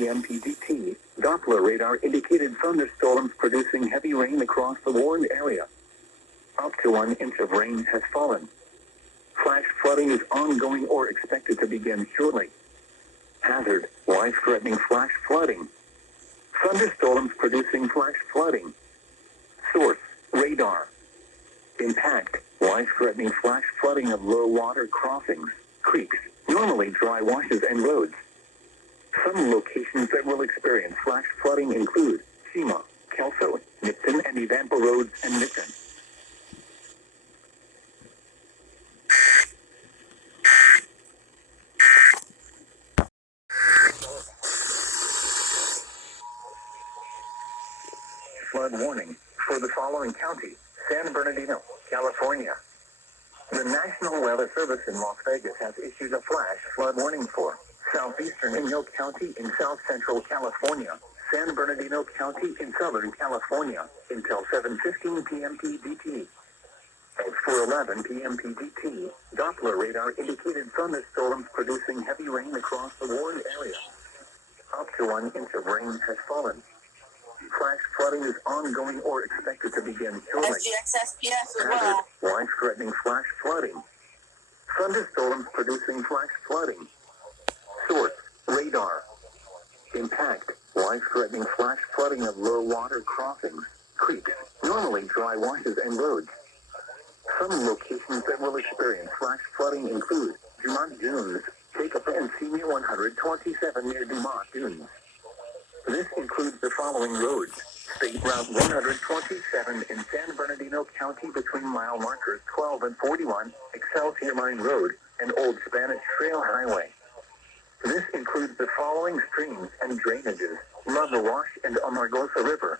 PMPDT, Doppler radar indicated thunderstorms producing heavy rain across the warned area. Up to 1 inch of rain has fallen. Flash flooding is ongoing or expected to begin shortly. Hazard, life-threatening flash flooding. Thunderstorms producing flash flooding. Source, radar. Impact, life-threatening flash flooding of low water crossings, creeks, normally dry washes and roads. Some locations that will experience flash flooding include Chima, Kelso, Nipton and Evampo roads and Nipton. Flood warning for the following county: San Bernardino, California. The National Weather Service in Las Vegas has issued a flash flood warning for southeastern Inyo County in south central California, San Bernardino County in southern California, until 7:15 p.m. PDT. At 4:11 p.m. PDT, Doppler radar indicated thunderstorms producing heavy rain across the warned area. Up to 1 inch of rain has fallen. Flash flooding is ongoing or expected to begin shortly. SGXSPS as Hazard, well. life-threatening flash flooding. Thunderstorms producing flash flooding. Source, radar. Impact, life-threatening flash flooding of low water crossings, creeks, normally dry washes and roads. Some locations that will experience flash flooding include Dumont Dunes, Jacob and Senior 127 near Dumont Dunes. This includes the following roads: State Route 127 in San Bernardino County between mile markers 12 and 41, Excelsior Mine Road, and Old Spanish Trail Highway. This includes the following streams and drainages: Lava Wash and Amargosa River,